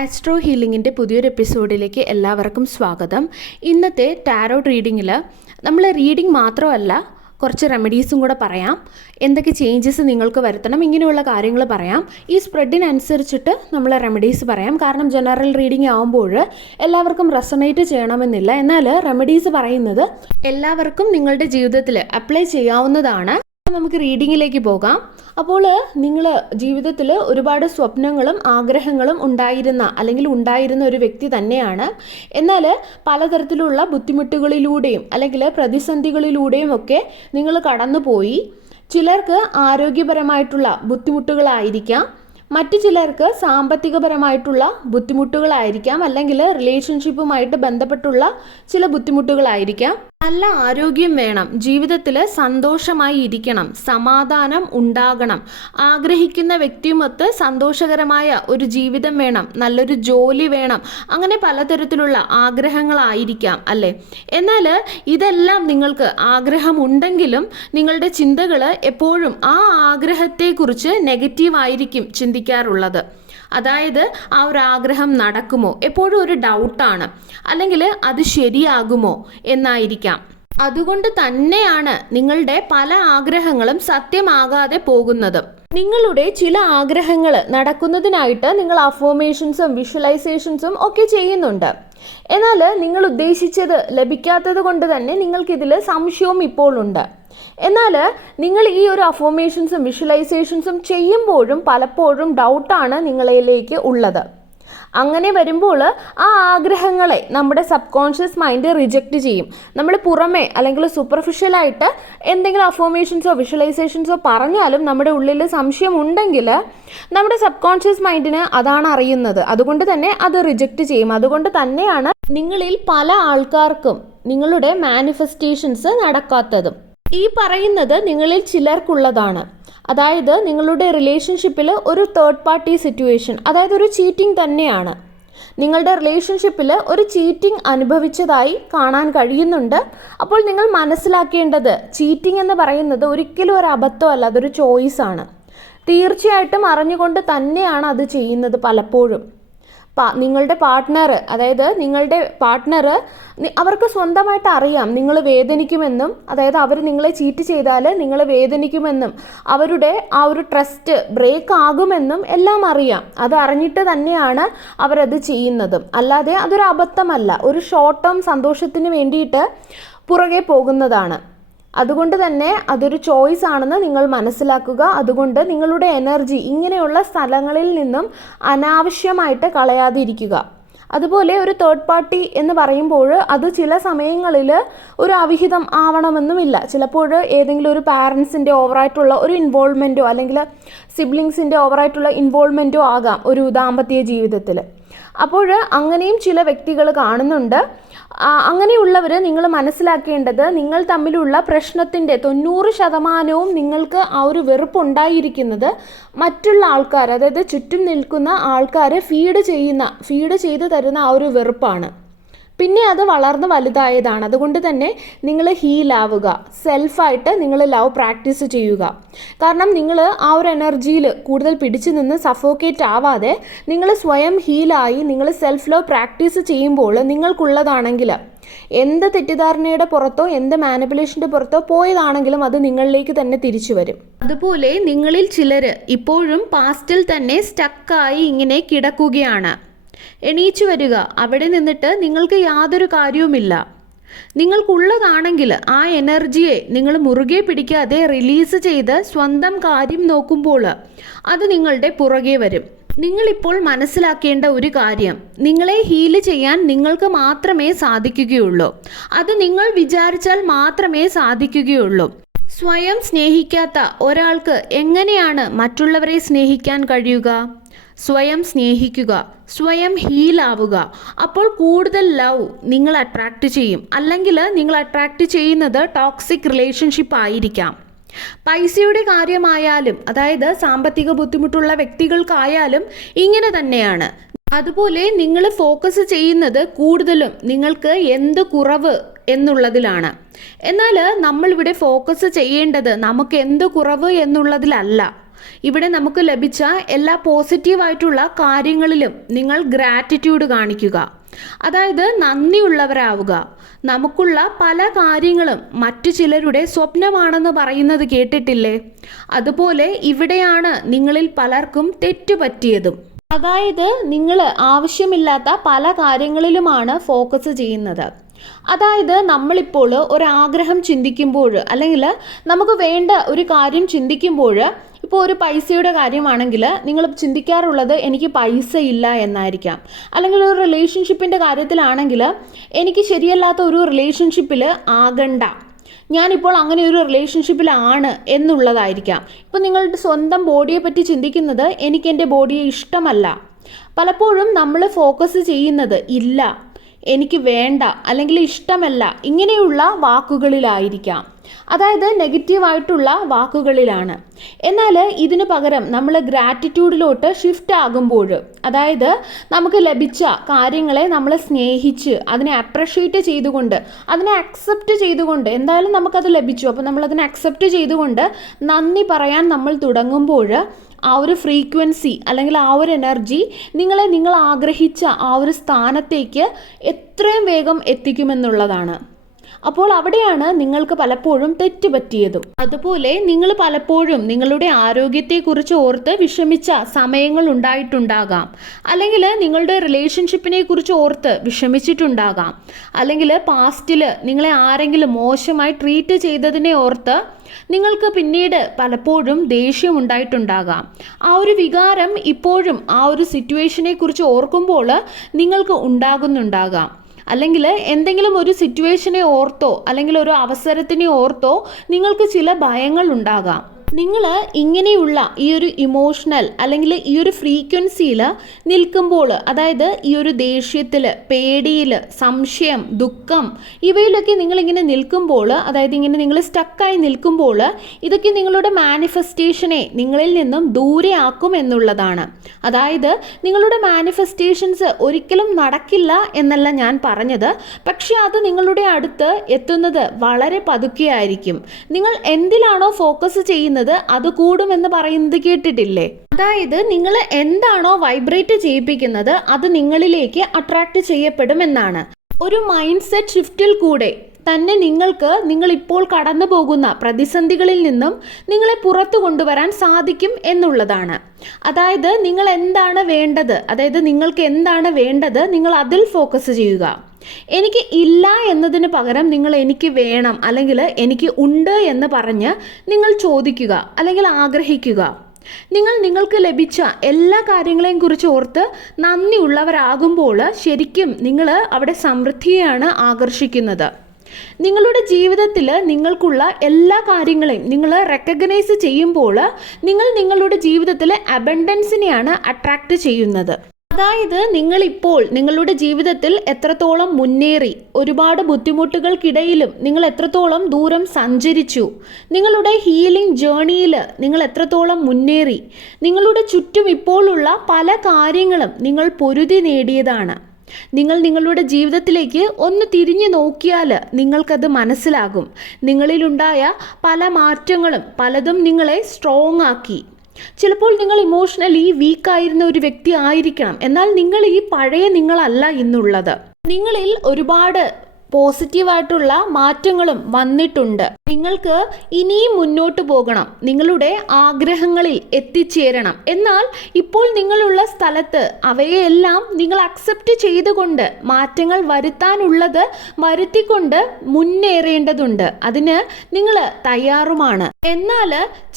Astro ഹീലിംഗിൻ്റെ പുതിയൊരു എപ്പിസോഡിലേക്ക് എല്ലാവർക്കും സ്വാഗതം. ഇന്നത്തെ ടാരോട്ട് റീഡിങ്ങിൽ നമ്മൾ റീഡിംഗ് മാത്രമല്ല, കുറച്ച് റെമഡീസും കൂടെ പറയാം. എന്തൊക്കെ ചേഞ്ചസ് നിങ്ങൾക്ക് വരുത്തണം, ഇങ്ങനെയുള്ള കാര്യങ്ങൾ പറയാം. ഈ സ്പ്രെഡിനനുസരിച്ചിട്ട് നമ്മൾ റെമഡീസ് പറയാം. കാരണം ജനറൽ റീഡിംഗ് ആകുമ്പോൾ എല്ലാവർക്കും റെസണേറ്റ് ചെയ്യണമെന്നില്ല. എന്നാൽ റെമഡീസ് പറയുന്നത് എല്ലാവർക്കും നിങ്ങളുടെ ജീവിതത്തിൽ അപ്ലൈ ചെയ്യാവുന്നതാണ്. നമുക്ക് റീഡിങ്ങിലേക്ക് പോകാം. അപ്പോൾ നിങ്ങൾ ജീവിതത്തിൽ ഒരുപാട് സ്വപ്നങ്ങളും ആഗ്രഹങ്ങളും ഉണ്ടായിരുന്ന ഒരു വ്യക്തി തന്നെയാണ്. എന്നാൽ പലതരത്തിലുള്ള ബുദ്ധിമുട്ടുകളിലൂടെയും അല്ലെങ്കിൽ പ്രതിസന്ധികളിലൂടെയും ഒക്കെ നിങ്ങൾ കടന്നുപോയി. ചിലർക്ക് ആരോഗ്യപരമായിട്ടുള്ള ബുദ്ധിമുട്ടുകളായിരിക്കാം, മറ്റു ചിലർക്ക് സാമ്പത്തികപരമായിട്ടുള്ള ബുദ്ധിമുട്ടുകളായിരിക്കാം, അല്ലെങ്കിൽ റിലേഷൻഷിപ്പുമായിട്ട് ബന്ധപ്പെട്ടുള്ള ചില ബുദ്ധിമുട്ടുകളായിരിക്കാം. നല്ല ആരോഗ്യം വേണം, ജീവിതത്തിൽ സന്തോഷമായി ഇരിക്കണം, സമാധാനം ഉണ്ടാകണം, ആഗ്രഹിക്കുന്ന വ്യക്തിയുമൊത്ത് സന്തോഷകരമായ ഒരു ജീവിതം വേണം, നല്ലൊരു ജോലി വേണം, അങ്ങനെ പലതരത്തിലുള്ള ആഗ്രഹങ്ങളായിരിക്കാം അല്ലേ. എന്നാൽ ഇതെല്ലാം നിങ്ങൾക്ക് ആഗ്രഹമുണ്ടെങ്കിലും നിങ്ങളുടെ ചിന്തകൾ എപ്പോഴും ആ ആഗ്രഹത്തെക്കുറിച്ച് നെഗറ്റീവായിരിക്കും ചിന്തിക്കാറുള്ളത്. അതായത് ആ ഒരു ആഗ്രഹം നടക്കുമോ, എപ്പോഴും ഒരു ഡൗട്ടാണ്, അല്ലെങ്കിൽ അത് ശരിയാകുമോ എന്നായിരിക്കാം. അതുകൊണ്ട് തന്നെയാണ് നിങ്ങളുടെ പല ആഗ്രഹങ്ങളും സത്യമാകാതെ പോകുന്നത്. നിങ്ങളുടെ ചില ആഗ്രഹങ്ങൾ നടക്കുന്നതിനായിട്ട് നിങ്ങൾ അഫർമേഷൻസും വിഷ്വലൈസേഷൻസും ഒക്കെ ചെയ്യുന്നുണ്ട്. എന്നാൽ നിങ്ങൾ ഉദ്ദേശിച്ചത് ലഭിക്കാത്തത് കൊണ്ട് തന്നെ നിങ്ങൾക്കിതിൽ സംശയവും ഇപ്പോൾ ഉണ്ട്. എന്നാൽ നിങ്ങൾ ഈ ഒരു അഫർമേഷൻസും വിഷ്വലൈസേഷൻസും ചെയ്യുമ്പോഴും പലപ്പോഴും ഡൗട്ടാണ് നിങ്ങളിലേക്ക് ഉള്ളത്. അങ്ങനെ വരുമ്പോൾ ആ ആഗ്രഹങ്ങളെ നമ്മുടെ സബ് കോൺഷ്യസ് മൈൻഡ് റിജക്റ്റ് ചെയ്യും. നമ്മൾ പുറമേ അല്ലെങ്കിൽ സൂപ്പർഫിഷ്യലായിട്ട് എന്തെങ്കിലും അഫർമേഷൻസോ വിഷ്വലൈസേഷൻസോ പറഞ്ഞാലും നമ്മുടെ ഉള്ളിൽ സംശയം ഉണ്ടെങ്കിൽ നമ്മുടെ സബ് കോൺഷ്യസ് മൈൻഡിന് അതാണ് അറിയുന്നത്. അതുകൊണ്ട് തന്നെ അത് റിജക്റ്റ് ചെയ്യും. അതുകൊണ്ട് തന്നെയാണ് നിങ്ങളിൽ പല ആൾക്കാർക്കും നിങ്ങളുടെ മാനിഫെസ്റ്റേഷൻസ് നടക്കാത്തതും. ഈ പറയുന്നത് നിങ്ങളിൽ ചിലർക്കുള്ളതാണ്. അതായത് നിങ്ങളുടെ റിലേഷൻഷിപ്പിൽ ഒരു തേർഡ് പാർട്ടി സിറ്റുവേഷൻ, അതായത് ഒരു ചീറ്റിംഗ് തന്നെയാണ്. നിങ്ങളുടെ റിലേഷൻഷിപ്പിൽ ഒരു ചീറ്റിംഗ് അനുഭവിച്ചതായി കാണാൻ കഴിയുന്നുണ്ട്. അപ്പോൾ നിങ്ങൾ മനസ്സിലാക്കേണ്ടത്, ചീറ്റിംഗ് എന്ന് പറയുന്നത് ഒരിക്കലും ഒരു അബദ്ധമല്ല, അതൊരു ചോയ്സാണ്. തീർച്ചയായിട്ടും അറിഞ്ഞുകൊണ്ട് തന്നെയാണ് അത് ചെയ്യുന്നത്. പലപ്പോഴും നിങ്ങളുടെ പാർട്ട്ണർ, അതായത് നിങ്ങളുടെ പാർട്ട്ണർ, അവർക്ക് സ്വന്തമായിട്ട് അറിയാം നിങ്ങൾ വേദനിക്കുമെന്നും, അതായത് അവർ നിങ്ങളെ ചീറ്റ് ചെയ്താൽ നിങ്ങൾ വേദനിക്കുമെന്നും, അവരുടെ ആ ഒരു ട്രസ്റ്റ് ബ്രേക്ക് ആകുമെന്നും എല്ലാം അറിയാം. അത് അറിഞ്ഞിട്ട് തന്നെയാണ് അവരത് ചെയ്യുന്നതും. അല്ലാതെ അതൊരു അബദ്ധമല്ല, ഒരു ഷോർട്ട് ടേം സന്തോഷത്തിന് വേണ്ടിയിട്ട് പുറകെ പോകുന്നതാണ്. അതുകൊണ്ട് തന്നെ അതൊരു ചോയ്സ് ആണെന്ന് നിങ്ങൾ മനസ്സിലാക്കുക. അതുകൊണ്ട് നിങ്ങളുടെ എനർജി ഇങ്ങനെയുള്ള സ്ഥലങ്ങളിൽ നിന്നും അനാവശ്യമായിട്ട് കളയാതിരിക്കുക. അതുപോലെ ഒരു തേർഡ് പാർട്ടി എന്ന് പറയുമ്പോൾ അത് ചില സമയങ്ങളിൽ ഒരു അവിഹിതം ആവണമെന്നുമില്ല. ചിലപ്പോൾ ഏതെങ്കിലും ഒരു പാരൻസിൻ്റെ ഓവറായിട്ടുള്ള ഒരു ഇൻവോൾവ്മെൻറ്റോ അല്ലെങ്കിൽ സിബ്ലിങ്സിൻ്റെ ഓവറായിട്ടുള്ള ഇൻവോൾവ്മെൻറ്റോ ആകാം ഒരു ദാമ്പത്യ ജീവിതത്തിൽ. അപ്പോൾ അങ്ങനെയും ചില വ്യക്തികൾ കാണുന്നുണ്ട്. അങ്ങനെയുള്ളവർ നിങ്ങൾ മനസ്സിലാക്കേണ്ടത്, നിങ്ങൾ തമ്മിലുള്ള പ്രശ്നത്തിൻ്റെ 90% നിങ്ങൾക്ക് ആ ഒരു വെറുപ്പുണ്ടായിരിക്കുന്നത് മറ്റുള്ള ആൾക്കാർ, അതായത് ചുറ്റും നിൽക്കുന്ന ആൾക്കാർ ഫീഡ് ചെയ്ത് തരുന്ന ആ ഒരു വെറുപ്പാണ്. പിന്നെ അത് വളർന്ന് വലുതായതാണ്. അതുകൊണ്ട് തന്നെ നിങ്ങൾ ഹീലാവുക, സെൽഫായിട്ട് നിങ്ങൾ ലവ് പ്രാക്ടീസ് ചെയ്യുക. കാരണം നിങ്ങൾ ആ ഒരു എനർജിയിൽ കൂടുതൽ പിടിച്ചു നിന്ന് സഫോക്കേറ്റ് ആവാതെ നിങ്ങൾ സ്വയം ഹീലായി നിങ്ങൾ സെൽഫ് ലവ് പ്രാക്ടീസ് ചെയ്യുമ്പോൾ നിങ്ങൾക്കുള്ളതാണെങ്കിൽ എന്ത് തെറ്റിദ്ധാരണയുടെ പുറത്തോ എന്ത് മാനിപ്പുലേഷൻ്റെ പുറത്തോ പോയതാണെങ്കിലും അത് നിങ്ങളിലേക്ക് തന്നെ തിരിച്ചു വരും. അതുപോലെ നിങ്ങളിൽ ചിലർ ഇപ്പോഴും പാസ്റ്റിൽ തന്നെ സ്റ്റക്കായി ഇങ്ങനെ കിടക്കുകയാണ്. എണീച്ചു വരിക. അവിടെ നിന്നിട്ട് നിങ്ങൾക്ക് യാതൊരു കാര്യവുമില്ല. നിങ്ങൾക്കുള്ളതാണെങ്കിൽ ആ എനർജിയെ നിങ്ങൾ മുറുകെ പിടിക്കാതെ റിലീസ് ചെയ്ത് സ്വന്തം കാര്യം നോക്കുമ്പോൾ അത് നിങ്ങളുടെ പുറകെ വരും. നിങ്ങളിപ്പോൾ മനസ്സിലാക്കേണ്ട ഒരു കാര്യം, നിങ്ങളെ ഹീല് ചെയ്യാൻ നിങ്ങൾക്ക് മാത്രമേ സാധിക്കുകയുള്ളൂ. അത് നിങ്ങൾ വിചാരിച്ചാൽ മാത്രമേ സാധിക്കുകയുള്ളൂ. സ്വയം സ്നേഹിക്കാത്ത ഒരാൾക്ക് എങ്ങനെയാണ് മറ്റുള്ളവരെ സ്നേഹിക്കാൻ കഴിയുക? സ്വയം സ്നേഹിക്കുക, സ്വയം ഹീലാവുക. അപ്പോൾ കൂടുതൽ ലവ് നിങ്ങൾ അട്രാക്റ്റ് ചെയ്യും. അല്ലെങ്കിൽ നിങ്ങൾ അട്രാക്റ്റ് ചെയ്യുന്നത് ടോക്സിക് റിലേഷൻഷിപ്പ് ആയിരിക്കാം. പൈസയുടെ കാര്യമായാലും, അതായത് സാമ്പത്തിക ബുദ്ധിമുട്ടുള്ള വ്യക്തികൾക്കായാലും ഇങ്ങനെ തന്നെയാണ്. അതുപോലെ നിങ്ങൾ ഫോക്കസ് ചെയ്യുന്നത് കൂടുതലും നിങ്ങൾക്ക് എന്ത് കുറവ് എന്നുള്ളതിലാണ്. എന്നാൽ നമ്മളിവിടെ ഫോക്കസ് ചെയ്യേണ്ടത് നമുക്ക് എന്ത് കുറവ് എന്നുള്ളതിലല്ല, ഇവിടെ നമുക്ക് ലഭിച്ച എല്ലാ പോസിറ്റീവായിട്ടുള്ള കാര്യങ്ങളിലും നിങ്ങൾ ഗ്രാറ്റിറ്റ്യൂഡ് കാണിക്കുക. അതായത് നന്ദിയുള്ളവരാവുക. നമുക്കുള്ള പല കാര്യങ്ങളും മറ്റു ചിലരുടെ സ്വപ്നമാണെന്ന് പറയുന്നത് കേട്ടിട്ടില്ലേ? അതുപോലെ ഇവിടെയാണ് നിങ്ങളിൽ പലർക്കും തെറ്റുപറ്റിയതും. അതായത് നിങ്ങൾ ആവശ്യമില്ലാത്ത പല കാര്യങ്ങളിലുമാണ് ഫോക്കസ് ചെയ്യുന്നത്. അതായത് നമ്മളിപ്പോൾ ഒരാഗ്രഹം ചിന്തിക്കുമ്പോൾ, അല്ലെങ്കിൽ നമുക്ക് വേണ്ട ഒരു കാര്യം ചിന്തിക്കുമ്പോൾ, ഇപ്പോൾ ഒരു പൈസയുടെ കാര്യമാണെങ്കിൽ നിങ്ങൾ ചിന്തിക്കാറുള്ളത് എനിക്ക് പൈസ ഇല്ല എന്നായിരിക്കാം. അല്ലെങ്കിൽ ഒരു റിലേഷൻഷിപ്പിൻ്റെ കാര്യത്തിലാണെങ്കിൽ എനിക്ക് ശരിയല്ലാത്ത ഒരു റിലേഷൻഷിപ്പിൽ ആകണ്ട, ഞാനിപ്പോൾ അങ്ങനെ ഒരു റിലേഷൻഷിപ്പിലാണ് എന്നുള്ളതായിരിക്കാം. ഇപ്പോൾ നിങ്ങളുടെ സ്വന്തം ബോഡിയെ പറ്റി ചിന്തിക്കുന്നത് എനിക്ക് എൻ്റെ ബോഡിയെ ഇഷ്ടമല്ല. പലപ്പോഴും നമ്മൾ ഫോക്കസ് ചെയ്യുന്നത് ഇല്ല, എനിക്ക് വേണ്ട, അല്ലെങ്കിൽ ഇഷ്ടമല്ല, ഇങ്ങനെയുള്ള വാക്കുകളിലായിരിക്കാം. അതായത് നെഗറ്റീവായിട്ടുള്ള വാക്കുകളിലാണ്. എന്നാൽ ഇതിനു പകരം നമ്മൾ ഗ്രാറ്റിറ്റ്യൂഡിലോട്ട് ഷിഫ്റ്റ് ആകുമ്പോൾ, അതായത് നമുക്ക് ലഭിച്ച കാര്യങ്ങളെ നമ്മൾ സ്നേഹിച്ച് അതിനെ അപ്രിഷ്യേറ്റ് ചെയ്തുകൊണ്ട്, അതിനെ അക്സെപ്റ്റ് ചെയ്തുകൊണ്ട്, എന്തായാലും നമുക്കത് ലഭിച്ചു, അപ്പോൾ നമ്മളതിനെ അക്സെപ്റ്റ് ചെയ്തുകൊണ്ട് നന്ദി പറയാൻ നമ്മൾ തുടങ്ങുമ്പോൾ ആ ഒരു ഫ്രീക്വൻസി അല്ലെങ്കിൽ ആ ഒരു എനർജി നിങ്ങൾ ആഗ്രഹിച്ച ആ ഒരു സ്ഥാനത്തേക്ക് എത്രയും വേഗം എത്തിക്കുമെന്നുള്ളതാണ്. അപ്പോൾ അവിടെയാണ് നിങ്ങൾക്ക് പലപ്പോഴും തെറ്റുപറ്റിയതും. അതുപോലെ നിങ്ങൾ പലപ്പോഴും നിങ്ങളുടെ ആരോഗ്യത്തെക്കുറിച്ച് ഓർത്ത് വിഷമിച്ച സമയങ്ങൾ ഉണ്ടായിട്ടുണ്ടാകാം. അല്ലെങ്കിൽ നിങ്ങളുടെ റിലേഷൻഷിപ്പിനെ കുറിച്ച് ഓർത്ത് വിഷമിച്ചിട്ടുണ്ടാകാം. അല്ലെങ്കിൽ പാസ്റ്റിൽ നിങ്ങളെ ആരെങ്കിലും മോശമായി ട്രീറ്റ് ചെയ്തതിനെ ഓർത്ത് നിങ്ങൾക്ക് പിന്നീട് പലപ്പോഴും ദേഷ്യം ഉണ്ടായിട്ടുണ്ടാകാം. ആ ഒരു വികാരം ഇപ്പോഴും ആ ഒരു സിറ്റുവേഷനെ കുറിച്ച് ഓർക്കുമ്പോൾ നിങ്ങൾക്ക് ഉണ്ടാകുന്നുണ്ടാകാം. അല്ലെങ്കിൽ എന്തെങ്കിലും ഒരു സിറ്റുവേഷനെ ഓർത്തോ അല്ലെങ്കിൽ ഒരു അവസരത്തിനെ ഓർത്തോ നിങ്ങൾക്ക് ചില ഭയങ്ങൾ ഉണ്ടാകാം. നിങ്ങൾ ഇങ്ങനെയുള്ള ഈ ഒരു ഇമോഷണൽ അല്ലെങ്കിൽ ഈ ഒരു ഫ്രീക്വൻസിയിൽ നിൽക്കുമ്പോൾ, അതായത് ഈ ഒരു ദേഷ്യത്തിൽ, പേടിയിൽ, സംശയം, ദുഃഖം, ഇവയിലൊക്കെ നിങ്ങളിങ്ങനെ നിൽക്കുമ്പോൾ, അതായത് ഇങ്ങനെ നിങ്ങൾ സ്റ്റക്കായി നിൽക്കുമ്പോൾ, ഇതൊക്കെ നിങ്ങളുടെ മാനിഫെസ്റ്റേഷനെ നിങ്ങളിൽ നിന്നും ദൂരെ ആക്കും എന്നുള്ളതാണ്. അതായത് നിങ്ങളുടെ മാനിഫെസ്റ്റേഷൻസ് ഒരിക്കലും നടക്കില്ല എന്നല്ല ഞാൻ പറഞ്ഞത്, പക്ഷെ അത് നിങ്ങളുടെ അടുത്ത് എത്തുന്നത് വളരെ പതുക്കെയായിരിക്കും. നിങ്ങൾ എന്തിലാണോ ഫോക്കസ് ചെയ്യുന്നത് അത് കൂടുമെന്ന് പറയുന്നത് കേട്ടിട്ടില്ലേ? അതായത് നിങ്ങൾ എന്താണോ വൈബ്രേറ്റ് ചെയ്യിപ്പിക്കുന്നത് അത് നിങ്ങളിലേക്ക് അട്രാക്ട് ചെയ്യപ്പെടുമെന്നാണ്. ഒരു മൈൻഡ് സെറ്റ് ഷിഫ്റ്റിൽ കൂടെ തന്നെ നിങ്ങൾ ഇപ്പോൾ കടന്നു പോകുന്ന പ്രതിസന്ധികളിൽ നിന്നും നിങ്ങളെ പുറത്തു കൊണ്ടുവരാൻ സാധിക്കും എന്നുള്ളതാണ്. അതായത് നിങ്ങൾ എന്താണ് വേണ്ടത്, അതായത് നിങ്ങൾക്ക് എന്താണ് വേണ്ടത്, നിങ്ങൾ അതിൽ ഫോക്കസ് ചെയ്യുക. എനിക്ക് ഇല്ല എന്നതിന് പകരം നിങ്ങൾ എനിക്ക് വേണം അല്ലെങ്കിൽ എനിക്ക് ഉണ്ട് എന്ന് പറഞ്ഞ് നിങ്ങൾ ചോദിക്കുക അല്ലെങ്കിൽ ആഗ്രഹിക്കുക. നിങ്ങൾക്ക് ലഭിച്ച എല്ലാ കാര്യങ്ങളെയും കുറിച്ച് ഓർത്ത് നന്ദിയുള്ളവരാകുമ്പോൾ ശരിക്കും നിങ്ങൾ അവിടെ സമൃദ്ധിയാണ് ആകർഷിക്കുന്നത്. നിങ്ങളുടെ ജീവിതത്തിൽ നിങ്ങൾക്കുള്ള എല്ലാ കാര്യങ്ങളെയും നിങ്ങൾ റെക്കഗ്നൈസ് ചെയ്യുമ്പോൾ നിങ്ങൾ നിങ്ങളുടെ ജീവിതത്തിലെ അബണ്ടൻസിനെയാണ് അട്രാക്റ്റ് ചെയ്യുന്നത്. അതായത് നിങ്ങളിപ്പോൾ നിങ്ങളുടെ ജീവിതത്തിൽ എത്രത്തോളം മുന്നേറി, ഒരുപാട് ബുദ്ധിമുട്ടുകൾക്കിടയിലും നിങ്ങൾ എത്രത്തോളം ദൂരം സഞ്ചരിച്ചു, നിങ്ങളുടെ ഹീലിംഗ് ജേണിയിൽ നിങ്ങൾ എത്രത്തോളം മുന്നേറി, നിങ്ങളുടെ ചുറ്റും ഇപ്പോഴുള്ള പല കാര്യങ്ങളും നിങ്ങൾ പൊരുതി നേടിയതാണ്. നിങ്ങൾ നിങ്ങളുടെ ജീവിതത്തിലേക്ക് ഒന്ന് തിരിഞ്ഞു നോക്കിയാൽ നിങ്ങൾക്കത് മനസ്സിലാകും. നിങ്ങളിലുണ്ടായ പല മാറ്റങ്ങളും പലതും നിങ്ങളെ സ്ട്രോങ് ആക്കി. ചിലപ്പോൾ നിങ്ങൾ ഇമോഷണലി വീക്കായിരുന്ന ഒരു വ്യക്തി ആയിരിക്കണം, എന്നാൽ നിങ്ങൾ ഈ പഴയ നിങ്ങളല്ല ഇന്നുള്ളത്. നിങ്ങളിൽ ഒരുപാട് പോസിറ്റീവായിട്ടുള്ള മാറ്റങ്ങളും വന്നിട്ടുണ്ട്. നിങ്ങൾക്ക് ഇനിയും മുന്നോട്ട് പോകണം, നിങ്ങളുടെ ആഗ്രഹങ്ങളിൽ എത്തിച്ചേരണം. എന്നാൽ ഇപ്പോൾ നിങ്ങളുള്ള സ്ഥലത്ത് അവയെല്ലാം നിങ്ങൾ അക്സെപ്റ്റ് ചെയ്തുകൊണ്ട് മാറ്റങ്ങൾ വരുത്താനുള്ളത് വരുത്തിക്കൊണ്ട് മുന്നേറേണ്ടതുണ്ട്. അതിന് നിങ്ങൾ തയ്യാറുമാണ്. എന്നാൽ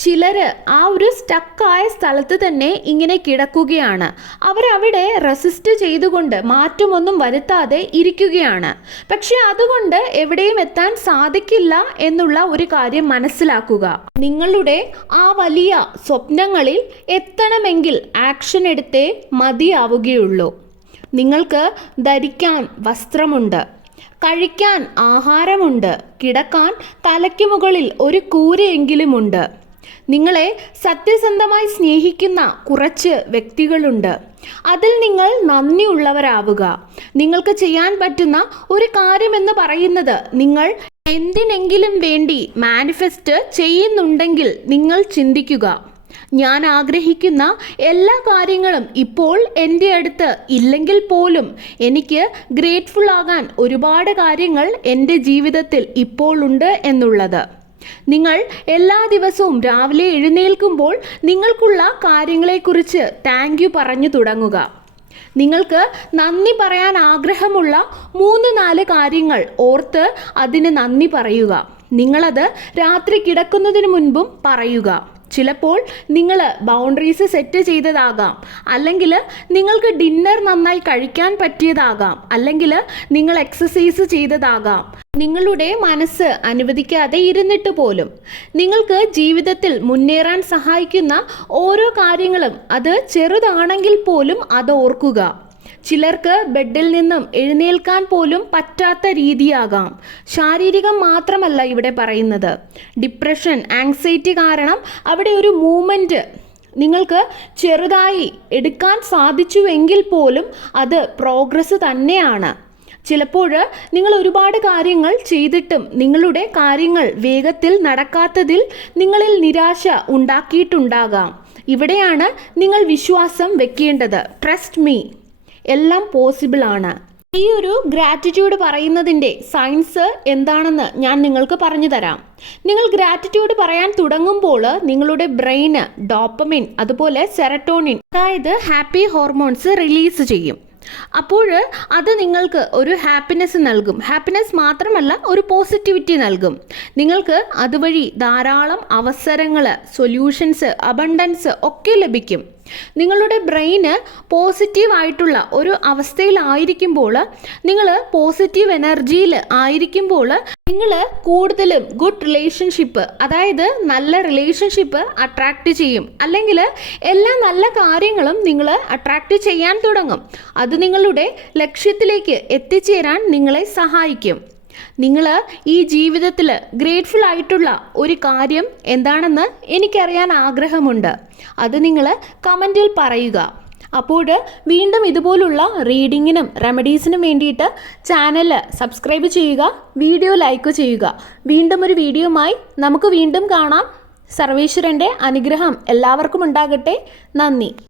ചിലര് ആ ഒരു സ്റ്റക്കായ സ്ഥലത്ത് തന്നെ ഇങ്ങനെ കിടക്കുകയാണ്. അവരവിടെ റെസിസ്റ്റ് ചെയ്തുകൊണ്ട് മാറ്റമൊന്നും വരുത്താതെ ഇരിക്കുകയാണ്. പക്ഷെ അതുകൊണ്ട് എവിടെയും എത്താൻ സാധിക്കില്ല എന്നുള്ള ഒരു കാര്യം മനസ്സിലാക്കുക. നിങ്ങളുടെ ആ വലിയ സ്വപ്നങ്ങളിൽ എത്തണമെങ്കിൽ ആക്ഷൻ എടുത്തേ മതിയാവുകയുള്ളൂ. നിങ്ങൾക്ക് ധരിക്കാൻ വസ്ത്രമുണ്ട്, കഴിക്കാൻ ആഹാരമുണ്ട്, കിടക്കാൻ തലയ്ക്ക് മുകളിൽ ഒരു കൂരയെങ്കിലുമുണ്ട്. നിങ്ങളെ സത്യസന്ധമായി സ്നേഹിക്കുന്ന കുറച്ച് വ്യക്തികളുണ്ട്. അതിൽ നിങ്ങൾ നന്ദിയുള്ളവരാവുക. നിങ്ങൾക്ക് ചെയ്യാൻ പറ്റുന്ന ഒരു കാര്യമെന്ന് പറയുന്നത് നിങ്ങൾ എന്തിനെങ്കിലും വേണ്ടി മാനിഫെസ്റ്റ് ചെയ്യുന്നുണ്ടെങ്കിൽ നിങ്ങൾ ചിന്തിക്കുക. ഞാൻ ആഗ്രഹിക്കുന്ന എല്ലാ കാര്യങ്ങളും ഇപ്പോൾ എൻ്റെ അടുത്ത് ഇല്ലെങ്കിൽ പോലും എനിക്ക് ഗ്രേറ്റ്ഫുൾ ആകാൻ ഒരുപാട് കാര്യങ്ങൾ എൻ്റെ ജീവിതത്തിൽ ഇപ്പോൾ ഉണ്ട് എന്നുള്ളത്. നിങ്ങൾ എല്ലാ ദിവസവും രാവിലെ എഴുന്നേൽക്കുമ്പോൾ നിങ്ങൾക്കുള്ള കാര്യങ്ങളെക്കുറിച്ച് താങ്ക് യു പറഞ്ഞു തുടങ്ങുക. നിങ്ങൾക്ക് നന്ദി പറയാൻ ആഗ്രഹമുള്ള 3-4 കാര്യങ്ങൾ ഓർത്ത് അതിന് നന്ദി പറയുക. നിങ്ങളത് രാത്രി കിടക്കുന്നതിന് മുൻപും പറയുക. ചിലപ്പോൾ നിങ്ങൾ ബൗണ്ടറീസ് സെറ്റ് ചെയ്തതാകാം, അല്ലെങ്കിൽ നിങ്ങൾക്ക് ഡിന്നർ നന്നായി കഴിക്കാൻ പറ്റിയതാകാം, അല്ലെങ്കിൽ നിങ്ങൾ എക്സസൈസ് ചെയ്തതാകാം. നിങ്ങളുടെ മനസ്സ് അനുവദിക്കാതെ ഇരുന്നിട്ട് പോലും നിങ്ങൾക്ക് ജീവിതത്തിൽ മുന്നേറാൻ സഹായിക്കുന്ന ഓരോ കാര്യങ്ങളും, അത് ചെറുതാണെങ്കിൽ പോലും അത് ഓർക്കുക. ചിലർക്ക് ബെഡിൽ നിന്നും എഴുന്നേൽക്കാൻ പോലും പറ്റാത്ത രീതിയാകാം. ശാരീരികം മാത്രമല്ല ഇവിടെ പറയുന്നത്. ഡിപ്രഷൻ, ആങ്സൈറ്റി കാരണം അവിടെ ഒരു മൂവ്മെൻറ്റ് നിങ്ങൾക്ക് ചെറുതായി എടുക്കാൻ സാധിച്ചുവെങ്കിൽ പോലും അത് പ്രോഗ്രസ് തന്നെയാണ്. ചിലപ്പോൾ നിങ്ങൾ ഒരുപാട് കാര്യങ്ങൾ ചെയ്തിട്ടും നിങ്ങളുടെ കാര്യങ്ങൾ വേഗത്തിൽ നടക്കാത്തതിൽ നിങ്ങളിൽ നിരാശ ഉണ്ടാക്കിയിട്ടുണ്ടാകാം. ഇവിടെയാണ് നിങ്ങൾ വിശ്വാസം വെക്കേണ്ടത്. ട്രസ്റ്റ് മീ, എല്ലാം പോസിബിൾ ആണ്. ഈ ഒരു ഗ്രാറ്റിറ്റ്യൂഡ് പറയുന്നതിൻ്റെ സയൻസ് എന്താണെന്ന് ഞാൻ നിങ്ങൾക്ക് പറഞ്ഞു തരാം. നിങ്ങൾ ഗ്രാറ്റിറ്റ്യൂഡ് പറയാൻ തുടങ്ങുമ്പോൾ നിങ്ങളുടെ ബ്രെയിന് ഡോപ്പമിൻ അതുപോലെ സെറട്ടോണിൻ, അതായത് ഹാപ്പി ഹോർമോൺസ് റിലീസ് ചെയ്യും. അപ്പോൾ അത് നിങ്ങൾക്ക് ഒരു ഹാപ്പിനെസ് നൽകും. ഹാപ്പിനെസ് മാത്രമല്ല, ഒരു പോസിറ്റിവിറ്റി നൽകും. നിങ്ങൾക്ക് അതുവഴി ധാരാളം അവസരങ്ങൾ, സൊല്യൂഷൻസ്, അബണ്ടൻസ് ഒക്കെ ലഭിക്കും. നിങ്ങളുടെ ബ്രെയിന് പോസിറ്റീവായിട്ടുള്ള ഒരു അവസ്ഥയിലായിരിക്കുമ്പോൾ, നിങ്ങൾ പോസിറ്റീവ് എനർജിയിൽ ആയിരിക്കുമ്പോൾ നിങ്ങൾ കൂടുതലും ഗുഡ് റിലേഷൻഷിപ്പ്, അതായത് നല്ല റിലേഷൻഷിപ്പ് അട്രാക്റ്റ് ചെയ്യും. അല്ലെങ്കിൽ എല്ലാ നല്ല കാര്യങ്ങളും നിങ്ങൾ അട്രാക്റ്റ് ചെയ്യാൻ തുടങ്ങും. അത് നിങ്ങളുടെ ലക്ഷ്യത്തിലേക്ക് എത്തിച്ചേരാൻ നിങ്ങളെ സഹായിക്കും. നിങ്ങൾ ഈ ജീവിതത്തിൽ ഗ്രേറ്റ്ഫുൾ ആയിട്ടുള്ള ഒരു കാര്യം എന്താണെന്ന് എനിക്കറിയാൻ ആഗ്രഹമുണ്ട്. അത് നിങ്ങൾ കമൻറ്റിൽ പറയുക. അപ്പോൾ വീണ്ടും ഇതുപോലുള്ള റീഡിങ്ങിനും റെമഡീസിനും വേണ്ടിയിട്ട് ചാനൽ സബ്സ്ക്രൈബ് ചെയ്യുക, വീഡിയോ ലൈക്ക് ചെയ്യുക. വീണ്ടും ഒരു വീഡിയോയുമായി നമുക്ക് വീണ്ടും കാണാം. സർവേശ്വരൻ്റെ അനുഗ്രഹം എല്ലാവർക്കും ഉണ്ടാകട്ടെ. നന്ദി.